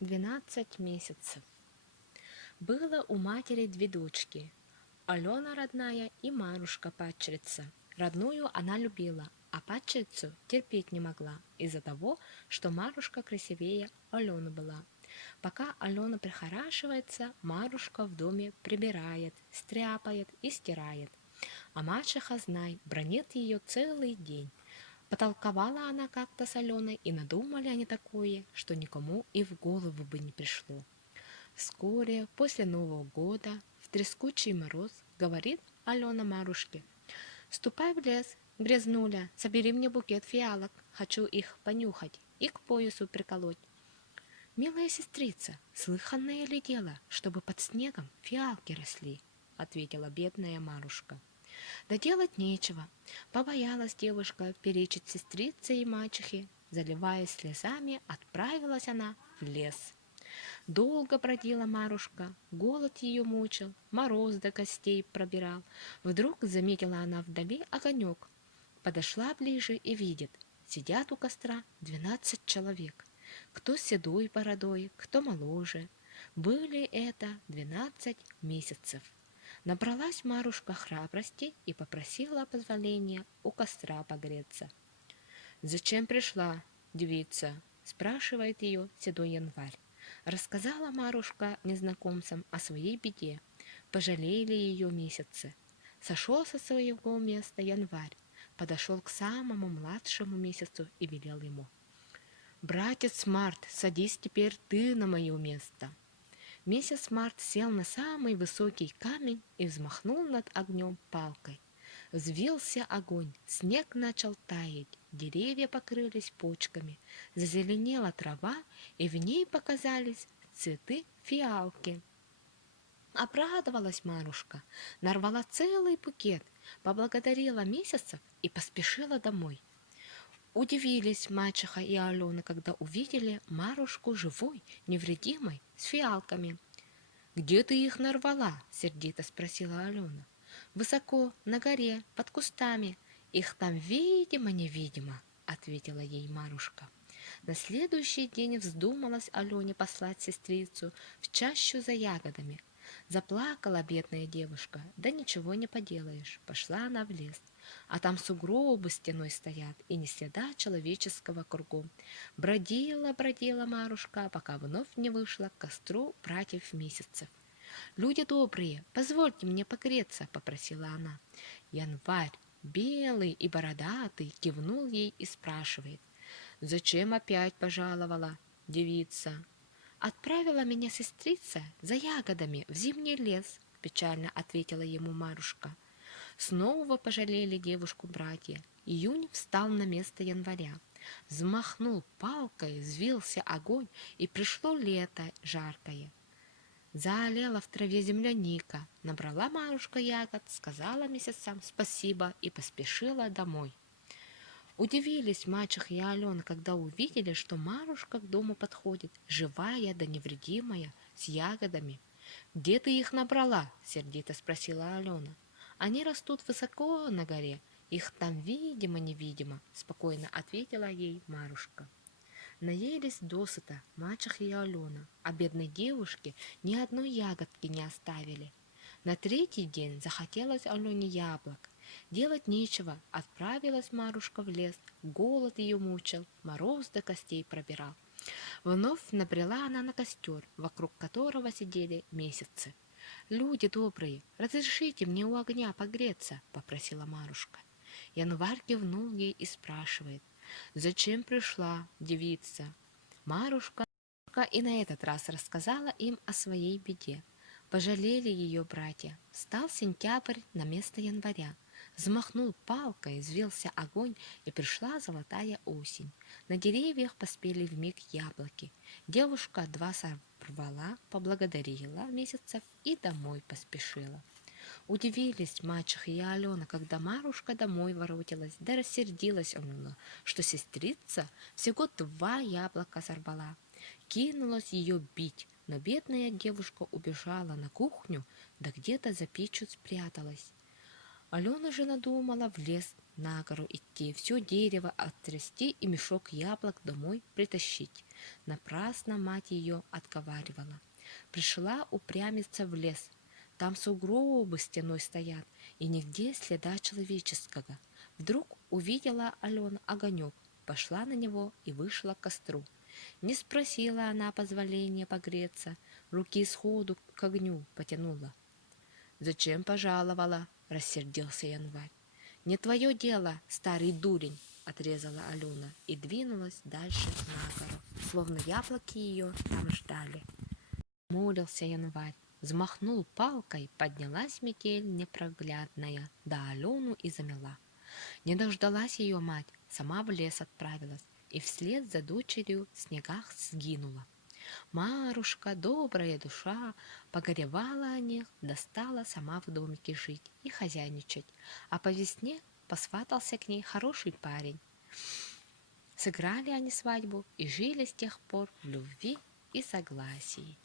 12 месяцев. Было у матери две дочки, Алена родная и Марушка падчерица. Родную она любила, а падчерицу терпеть не могла из-за того, что Марушка красивее Алены была. Пока Алена прихорашивается, Марушка в доме прибирает, стряпает и стирает. А мачеха, знай, бронит ее целый день. Потолковала она как-то с Аленой, и надумали они такое, что никому и в голову бы не пришло. Вскоре, после Нового года, в трескучий мороз, говорит Алена Марушке: «Ступай в лес, грязнуля, собери мне букет фиалок, хочу их понюхать и к поясу приколоть». «Милая сестрица, слыханное ли дело, чтобы под снегом фиалки росли?» — ответила бедная Марушка. Да делать нечего. Побоялась девушка перечить сестрице и мачехе. Заливаясь слезами, отправилась она в лес. Долго бродила Марушка, голод ее мучил, мороз до костей пробирал. Вдруг заметила она вдали огонек. Подошла ближе и видит, сидят у костра 12 человек. Кто с седой бородой, кто моложе. Были это 12 месяцев. Набралась Марушка храбрости и попросила позволения у костра погреться. «Зачем пришла, девица?» — спрашивает ее седой январь. Рассказала Марушка незнакомцам о своей беде. Пожалели ее месяцы. Сошел со своего места январь, подошел к самому младшему месяцу и велел ему: «Братец Март, садись теперь ты на мое место». Месяц Март сел на самый высокий камень и взмахнул над огнем палкой. Взвился огонь, снег начал таять, деревья покрылись почками, зазеленела трава, и в ней показались цветы фиалки. Обрадовалась Марушка, нарвала целый букет, поблагодарила месяцев и поспешила домой. Удивились мачеха и Алена, когда увидели Марушку живой, невредимой, с фиалками. «Где ты их нарвала?» — сердито спросила Алена. «Высоко, на горе, под кустами. Их там видимо-невидимо», — ответила ей Марушка. На следующий день вздумалась Алене послать сестрицу в чащу за ягодами. Заплакала бедная девушка, да ничего не поделаешь, пошла она в лес. А там сугробы стеной стоят, и ни следа человеческого кругом. Бродила Марушка, пока вновь не вышла к костру братьев месяцев. «Люди добрые, позвольте мне погреться», — попросила она. Январь, белый и бородатый, кивнул ей и спрашивает: «Зачем опять пожаловала, девица?» «Отправила меня сестрица за ягодами в зимний лес», — печально ответила ему Марушка. Снова пожалели девушку братья. Июнь встал на место января. Взмахнул палкой, взвился огонь, и пришло лето жаркое. Заолела в траве земляника. Набрала Марушка ягод, сказала месяцам спасибо и поспешила домой. Удивились мачеха и Алена, когда увидели, что Марушка к дому подходит, живая да невредимая, с ягодами. «Где ты их набрала?» — сердито спросила Алена. «Они растут высоко на горе, их там видимо-невидимо», — спокойно ответила ей Марушка. Наелись досыта мачеха и Алена, а бедной девушке ни одной ягодки не оставили. На третий день захотелось Алене яблок. Делать нечего, отправилась Марушка в лес, голод ее мучил, мороз до костей пробирал. Вновь набрела она на костер, вокруг которого сидели месяцы. «Люди добрые, разрешите мне у огня погреться», — попросила Марушка. Январь кивнул ей и спрашивает: «Зачем пришла, девица?» Марушка и на этот раз рассказала им о своей беде. Пожалели ее братья. Встал сентябрь на место января. Взмахнул палкой, взвился огонь, и пришла золотая осень. На деревьях поспели вмиг яблоки. Девушка два сорвала, поблагодарила месяцев и домой поспешила. Удивились мачеха и Алена, когда Марушка домой воротилась, да рассердилась она, что сестрица всего 2 яблока сорвала. Кинулась ее бить, но бедная девушка убежала на кухню, да где-то за печью спряталась. Алена же надумала в лес на гору идти, все дерево отрасти и мешок яблок домой притащить. Напрасно мать ее отговаривала. Пришла упрямиться в лес. Там сугробы стеной стоят, и нигде следа человеческого. Вдруг увидела Алена огонек, пошла на него и вышла к костру. Не спросила она позволения погреться, руки сходу к огню потянула. «Зачем пожаловала?» — рассердился январь. «Не твое дело, старый дурень!» — отрезала Алена и двинулась дальше на гору, словно яблоки ее там ждали. Молился январь, взмахнул палкой, поднялась метель непроглядная, да Алену и замела. Не дождалась ее мать, сама в лес отправилась и вслед за дочерью в снегах сгинула. Марушка, добрая душа, погоревала о них, да стала сама в домике жить и хозяйничать, а по весне посватался к ней хороший парень. Сыграли они свадьбу и жили с тех пор в любви и согласии.